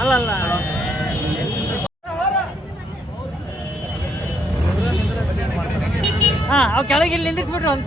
ಅಲ್ಲ ಅಲ್ಲ ಹಾ ಅವ್ ಕೆಳಗೆ ಇಲ್ಲಿ ನಿಂದಿಸ್ಬಿಟ್ರಿ ಒಂದು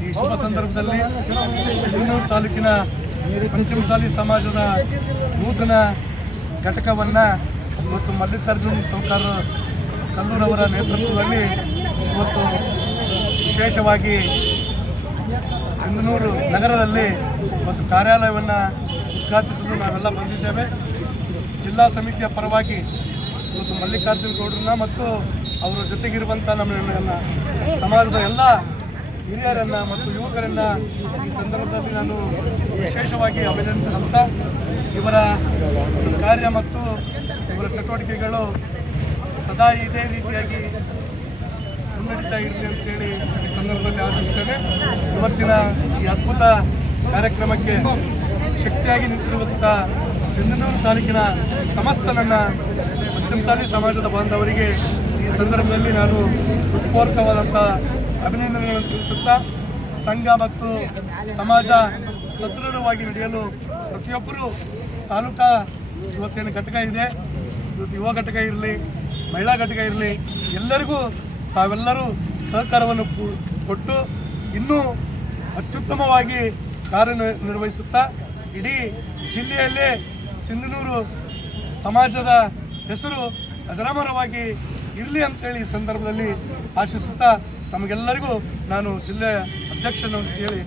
ಈ ಶುಭ ಸಂದರ್ಭದಲ್ಲಿ ಬೆಂಗಳೂರು ತಾಲೂಕಿನ ಪಂಚಮಸಾಲಿ ಸಮಾಜದ ನೂತನ ಘಟಕವನ್ನು ಇವತ್ತು ಮಲ್ಲಿಕಾರ್ಜುನ್ ಸೌಕಾರ ಕಲ್ಲೂರವರ ನೇತೃತ್ವದಲ್ಲಿ ಇವತ್ತು ವಿಶೇಷವಾಗಿ ಸಿಂಧನೂರು ನಗರದಲ್ಲಿ ಒಂದು ಕಾರ್ಯಾಲಯವನ್ನು ಉದ್ಘಾಟಿಸಲು ನಾವೆಲ್ಲ ಬಂದಿದ್ದೇವೆ. ಜಿಲ್ಲಾ ಸಮಿತಿಯ ಪರವಾಗಿ ಇವತ್ತು ಮಲ್ಲಿಕಾರ್ಜುನ ಗೌಡ್ರನ್ನ ಮತ್ತು ಅವರ ಜೊತೆಗಿರುವಂಥ ನಮ್ಮ ಸಮಾಜದ ಎಲ್ಲ ಹಿರಿಯರನ್ನ ಮತ್ತು ಯುವಕರನ್ನ ಈ ಸಂದರ್ಭದಲ್ಲಿ ನಾನು ವಿಶೇಷವಾಗಿ ಅಭಿನಂದಿಸುತ್ತಾ ಇವರ ಕಾರ್ಯ ಮತ್ತು ಇವರ ಚಟುವಟಿಕೆಗಳು ಸದಾ ಇದೇ ರೀತಿಯಾಗಿ ಮುನ್ನಡೀತಾ ಇರಲಿ ಅಂತೇಳಿ ಈ ಸಂದರ್ಭದಲ್ಲಿ ಆಶಿಸ್ತೇನೆ. ಇವತ್ತಿನ ಈ ಅದ್ಭುತ ಕಾರ್ಯಕ್ರಮಕ್ಕೆ ಶಕ್ತಿಯಾಗಿ ನಿಂತಿರುವಂಥ ಚಂದನೂರು ತಾಲೂಕಿನ ಸಮಸ್ತ ನನ್ನ ಪಂಚಮಸಾಲಿ ಸಮಾಜದ ಬಾಂಧವರಿಗೆ ಈ ಸಂದರ್ಭದಲ್ಲಿ ನಾನು ಹೃತ್ಪೂರ್ವಕವಾದಂಥ ಅಭಿನಂದನೆಗಳನ್ನು ತಿಳಿಸುತ್ತಾ ಸಂಘ ಮತ್ತು ಸಮಾಜ ಸದೃಢವಾಗಿ ನಡೆಯಲು ಪ್ರತಿಯೊಬ್ಬರು ತಾಲೂಕಾ ಇವತ್ತೇನು ಘಟಕ ಇದೆ. ಇವತ್ತು ಯುವ ಘಟಕ ಇರಲಿ, ಮಹಿಳಾ ಘಟಕ ಇರಲಿ, ಎಲ್ಲರಿಗೂ ತಾವೆಲ್ಲರೂ ಸಹಕಾರವನ್ನು ಕೊಟ್ಟು ಇನ್ನೂ ಅತ್ಯುತ್ತಮವಾಗಿ ಕಾರ್ಯನಿರ್ವಹಿಸುತ್ತಾ ಇಡೀ ಜಿಲ್ಲೆಯಲ್ಲೇ ಸಿಂಧನೂರು ಸಮಾಜದ ಹೆಸರು ಅಜರಾಮರವಾಗಿ ಇರಲಿ ಅಂತೇಳಿ ಈ ಸಂದರ್ಭದಲ್ಲಿ ಆಶಿಸುತ್ತಾ ತಮಗೆಲ್ಲರಿಗೂ ನಾನು ಜಿಲ್ಲೆಯ ಅಧ್ಯಕ್ಷನ ಹೇಳಿ.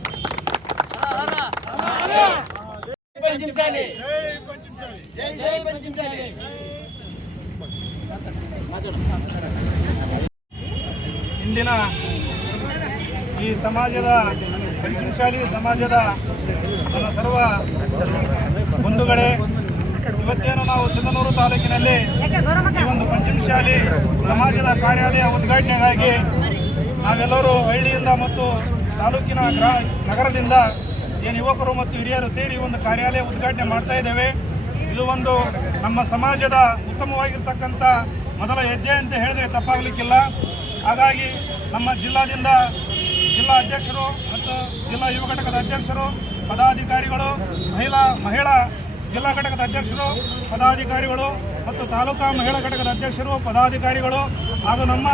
ಇಂದಿನ ಈ ಸಮಾಜದ ಪಂಚಮಶಾಲಿ ಸಮಾಜದ ನನ್ನ ಸರ್ವ ಬಂಧುಗಳೇ, ಇವತ್ತೇನು ನಾವು ಸಿಂಧನೂರು ತಾಲೂಕಿನಲ್ಲಿ ಈ ಒಂದು ಪಂಚಮಶಾಲಿ ಸಮಾಜದ ಕಾರ್ಯಾಲಯ ಉದ್ಘಾಟನೆಗಾಗಿ ನಾವೆಲ್ಲರೂ ಹಳ್ಳಿಯಿಂದ ಮತ್ತು ತಾಲೂಕಿನ ಗ್ರಾ, ನಗರದಿಂದ ಏನು ಯುವಕರು ಮತ್ತು ಹಿರಿಯರು ಸೇರಿ ಒಂದು ಕಾರ್ಯಾಲಯ ಉದ್ಘಾಟನೆ ಮಾಡ್ತಾ ಇದ್ದೇವೆ. ಇದು ಒಂದು ನಮ್ಮ ಸಮಾಜದ ಉತ್ತಮವಾಗಿರ್ತಕ್ಕಂಥ ಮೊದಲ ಹೆಜ್ಜೆ ಅಂತ ಹೇಳಿದ್ರೆ ತಪ್ಪಾಗಲಿಕ್ಕಿಲ್ಲ. ಹಾಗಾಗಿ ನಮ್ಮ ಜಿಲ್ಲಾದಿಂದ ಜಿಲ್ಲಾ ಅಧ್ಯಕ್ಷರು ಮತ್ತು ಜಿಲ್ಲಾ ಯುವ ಘಟಕದ ಅಧ್ಯಕ್ಷರು, ಪದಾಧಿಕಾರಿಗಳು, ಮಹಿಳಾ ಮಹಿಳಾ ಜಿಲ್ಲಾ ಘಟಕದ ಅಧ್ಯಕ್ಷರು, ಪದಾಧಿಕಾರಿಗಳು ಮತ್ತು ತಾಲೂಕಾ ಮಹಿಳಾ ಘಟಕದ ಅಧ್ಯಕ್ಷರು, ಪದಾಧಿಕಾರಿಗಳು ಹಾಗೂ ನಮ್ಮ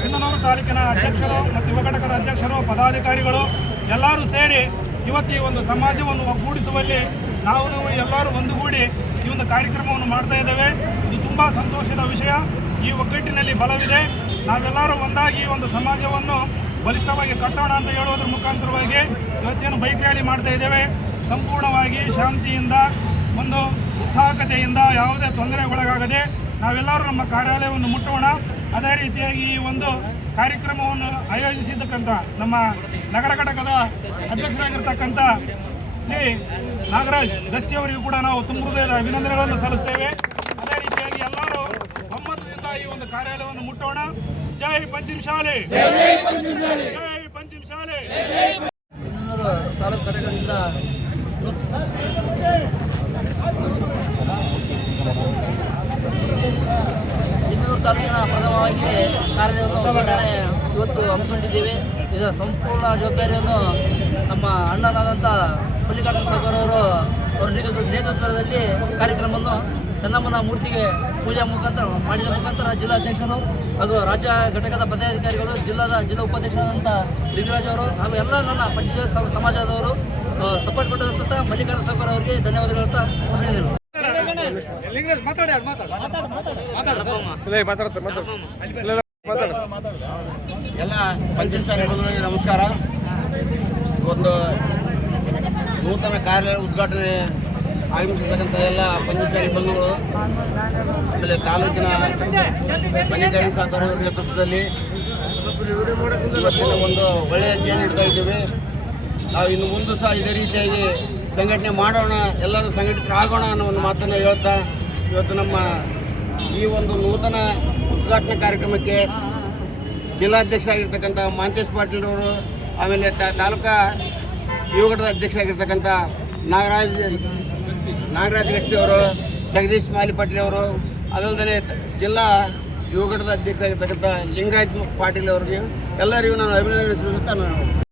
ಸಿಂಧನೂರು ತಾಲೂಕಿನ ಅಧ್ಯಕ್ಷರು ಮತ್ತು ಯುವ ಘಟಕದ ಅಧ್ಯಕ್ಷರು, ಪದಾಧಿಕಾರಿಗಳು ಎಲ್ಲರೂ ಸೇರಿ ಇವತ್ತು ಒಂದು ಸಮಾಜವನ್ನು ಒಗ್ಗೂಡಿಸುವಲ್ಲಿ ನಾವು ನಾವು ಎಲ್ಲರೂ ಒಂದುಗೂಡಿ ಈ ಒಂದು ಕಾರ್ಯಕ್ರಮವನ್ನು ಮಾಡ್ತಾ ಇದ್ದೇವೆ. ಇದು ತುಂಬ ಸಂತೋಷದ ವಿಷಯ. ಈ ಒಗ್ಗಟ್ಟಿನಲ್ಲಿ ಬಲವಿದೆ. ನಾವೆಲ್ಲರೂ ಒಂದಾಗಿ ಈ ಒಂದು ಸಮಾಜವನ್ನು ಬಲಿಷ್ಠವಾಗಿ ಕಟ್ಟೋಣ ಅಂತ ಹೇಳುವುದರ ಮುಖಾಂತರವಾಗಿ ಇವತ್ತೇನು ಬೈಕ್ ರ್ಯಾಲಿ ಮಾಡ್ತಾ ಇದ್ದೇವೆ. ಸಂಪೂರ್ಣವಾಗಿ ಶಾಂತಿಯಿಂದ ಒಂದು ಉತ್ಸಾಹಕತೆಯಿಂದ ಯಾವುದೇ ತೊಂದರೆಗೊಳಗಾಗದೆ ನಾವೆಲ್ಲರೂ ನಮ್ಮ ಕಾರ್ಯಾಲಯವನ್ನು ಮುಟ್ಟೋಣ. ಅದೇ ರೀತಿಯಾಗಿ ಈ ಒಂದು ಕಾರ್ಯಕ್ರಮವನ್ನು ಆಯೋಜಿಸಿದ್ದಕ್ಕಂಥ ನಮ್ಮ ನಗರ ಘಟಕದ ಅಧ್ಯಕ್ಷರಾಗಿರ್ತಕ್ಕಂಥ ಶ್ರೀ ನಾಗರಾಜ್ ಗಸ್ತಿ ಅವರಿಗೂ ಕೂಡ ನಾವು ತುಂಬ ಹೃದಯದ ಅಭಿನಂದನೆಗಳನ್ನು ಸಲ್ಲಿಸ್ತೇವೆ. ಅದೇ ರೀತಿಯಾಗಿ ಎಲ್ಲರೂ ಒಮ್ಮತದಿಂದ ಈ ಒಂದು ಕಾರ್ಯಾಲಯವನ್ನು ಮುಟ್ಟೋಣ. ಜೈ ಪಂಚಮ ಶಾಲೆ ಜೈ ಪಂಚಮ ಶಾಲೆ ಸಿಂಧನೂರು ತಾಲೂಕು ಘಟಕದಿಂದ ಸಿಂಧನೂರು ತಾಲೂಕಿನ ಪ್ರಥಮವಾಗಿ ಕಾರ್ಯವನ್ನು ಉದ್ಘಾಟನೆ ಇವತ್ತು ಹಮ್ಮಿಕೊಂಡಿದ್ದೇವೆ ಇದರ ಸಂಪೂರ್ಣ ಜವಾಬ್ದಾರಿಯನ್ನು ನಮ್ಮ ಅಣ್ಣನಾದಂಥ ಮಲ್ಲಿಕಾರ್ಜುನ ಸಾಗರ್ ಅವರು ಅವರ ನೇತೃತ್ವ- ನೇತೃತ್ವದಲ್ಲಿ ಕಾರ್ಯಕ್ರಮವನ್ನು ಚೆನ್ನಮ್ಮನ ಮೂರ್ತಿಗೆ ಪೂಜಾ ಮುಖಾಂತರ ಮಾಡಿದ ಮುಖಾಂತರ ಜಿಲ್ಲಾಧ್ಯಕ್ಷರು ಹಾಗೂ ರಾಜ್ಯ ಘಟಕದ ಪದಾಧಿಕಾರಿಗಳು ಜಿಲ್ಲಾದ ಜಿಲ್ಲಾ ಉಪಾಧ್ಯಕ್ಷರಾದಂಥ ಲಿಂಗರಾಜ್ ಅವರು ಹಾಗೂ ಎಲ್ಲ ನನ್ನ ಪಂಚಾಯತ್ ಸಮಾಜದವರು ಸಪೋರ್ಟ್ ಕೊಟ್ಟಿರ್ತಂಥ ಮಲ್ಲಿಕಾರ್ಜುನ ಸಾಗರ್ ಅವರಿಗೆ ಧನ್ಯವಾದಗಳು ಹೇಳ್ತಾ ಅಭಿನಂದನೆಗಳು ಎಲ್ಲ ಪಂಚಾಯತ್ ನಮಸ್ಕಾರ. ಒಂದು ನೂತನ ಕಾರ್ಯ ಉದ್ಘಾಟನೆ ಆಗಮಿಸಿರ್ತಕ್ಕಂಥ ಎಲ್ಲ ಪಂಚಾಯತ್ ಬಂಧುಗಳು, ಆಮೇಲೆ ತಾಲೂಕಿನ ಮನೆಗಾರಿ ಸಹಕಾರ ನೇತೃತ್ವದಲ್ಲಿ ಒಂದು ಒಳ್ಳೆಯ ಜೇನು ಇಡ್ತಾ ಇದ್ದೇವೆ. ನಾವು ಇನ್ನು ಮುಂದೆ ಸಹ ಇದೇ ರೀತಿಯಾಗಿ ಸಂಘಟನೆ ಮಾಡೋಣ, ಎಲ್ಲರೂ ಸಂಘಟಿತರಾಗೋಣ ಅನ್ನೋ ಒಂದು ಮಾತನ್ನು ಹೇಳ್ತಾ ಇವತ್ತು ನಮ್ಮ ಈ ಒಂದು ನೂತನ ಉದ್ಘಾಟನಾ ಕಾರ್ಯಕ್ರಮಕ್ಕೆ ಜಿಲ್ಲಾಧ್ಯಕ್ಷರಾಗಿರ್ತಕ್ಕಂಥ ಮಾಂತೇಶ್ ಪಾಟೀಲ್ ಅವರು, ಆಮೇಲೆ ತಾಲೂಕಾ ಯುವಘಟದ ಅಧ್ಯಕ್ಷರಾಗಿರ್ತಕ್ಕಂಥ ನಾಗರಾಜ್ ನಾಗರಾಜ್ ಗಸ್ತಿ ಅವರು, ಜಗದೀಶ್ ಮಾಲಿ ಪಾಟೀಲ್ ಅವರು ಅದಲ್ಲದೆ ಜಿಲ್ಲಾ ಯುವಘಟದ ಅಧ್ಯಕ್ಷರಾಗಿರ್ತಕ್ಕಂಥ ಲಿಂಗರಾಜ್ ಪಾಟೀಲ್ ಅವರಿಗೆ ಎಲ್ಲರಿಗೂ ನಾನು ಅಭಿನಂದನೆ ಸಲ್ಲಿಸುತ್ತಾ ನಾನು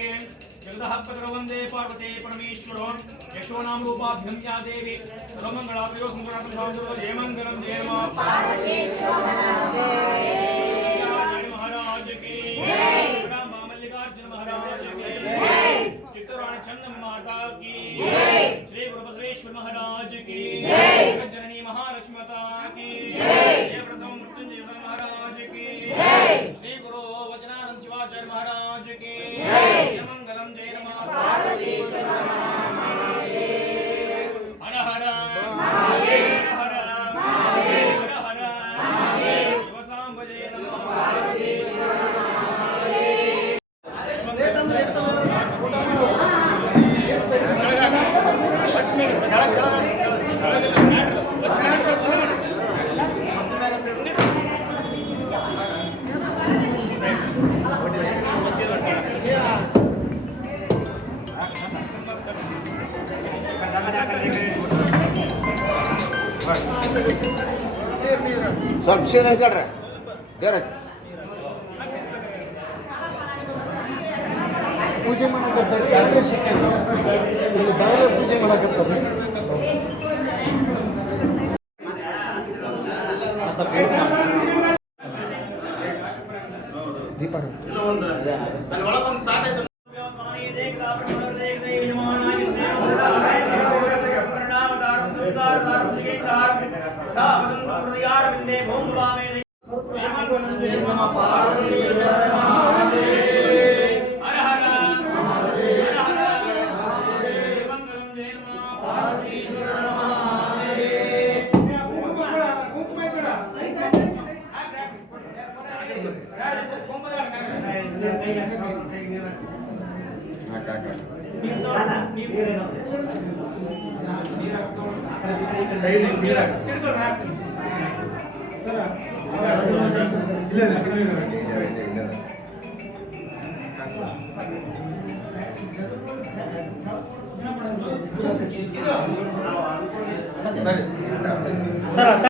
परिवर्तके जगदः पत्र वंदे पार्वते परमेश्वरो यशो नाम रूपाभ्यं या देवी सर्वमङ्गलाभ्यो सुन्दराभ्यो जय मङ्गलं जय मा महाराज की मल्लिकार्जुन महाराज की चित्तौराणी चन्नम माता की श्री गुरु महाराज की ಸ್ವಲ್ಪ ವಿಷಯ ಅಂಕಲ್ರ ದೇವರಾಜ್ ಪೂಜೆ ಮಾಡಕತ್ತಾರೆ ಪೂಜೆ ಮಾಡಕತ್ತಾರೆ யாரும் இல்லை இல்ல இல்ல பின்னாடி இங்க வெயிட் இங்க சார்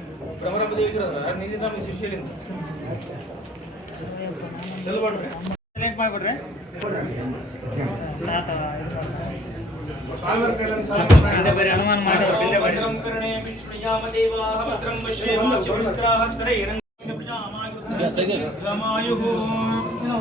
ದೇವಿ ಇದ್ರಲ್ಲ ನಿಂದ ನಮ್ಮ ಶಿಷ್ಯರಿಂದ ಚೆಲ್ಬಾಡ್ರಿ ಸೈಲೆಂಟ್ ಮಾಡಿಬಿಡ್ರಿ ತಾತ ಕಾಲ್ವರ್ ಕೈಲಲ್ಲಿ ಸಾಲ ಹಿಂದೆ ಬರೀ ಅನುಮಾನ ಮಾಡಿ ಭದ್ರಂ ಕರ್ಣೇ ವಿಷ್ಣುಯಾಮ ದೇವಾಃ ಭದ್ರಂ ಪಶ್ಯೇಮಾಕ್ಷಮಿತ್ರಾಃ ಸ್ತರೈರಂಗಮಾಯುಃ ಹೇಳು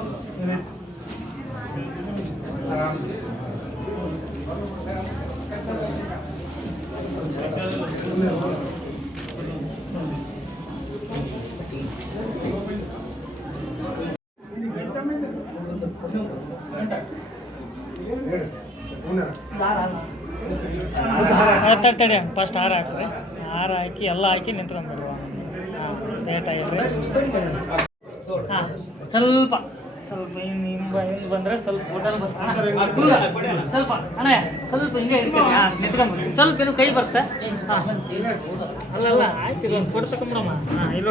ತಡಿ ಫಸ್ಟ್ ಹಾರ ಹಾಕ್ರಿ. ಹಾರ ಹಾಕಿ ಎಲ್ಲ ಹಾಕಿ ನಿಂತ್ಕೊಂಡ್ಬಿಡುವ ಹಾಂ ಆಗಿದ್ರಿ ಹಾಂ, ಸ್ವಲ್ಪ ಸ್ವಲ್ಪ ಹಿಂಗೆ ಹಿಂಗೆ ಬಂದರೆ ಸ್ವಲ್ಪ ಹೋಟೆಲ್ ಬರ್ತದೆ ಸ್ವಲ್ಪ, ಅಣ್ಣ, ಸ್ವಲ್ಪ ಹಿಂಗೆ ಇರ್ತೀನಿ ಹಾಂ ನಿಂತ್ಕೊಂಡ್ಬಿಡಿ ಸ್ವಲ್ಪ ಇದು ಕೈ ಬರ್ತಾ ಹಾಂ, ಅಲ್ಲಲ್ಲ, ಆಯ್ತು ಇಲ್ಲ ಫೋಟೋ ತಗೊಂಬಿಡಮ್ಮ ಹಾಂ ಇಲ್ಲ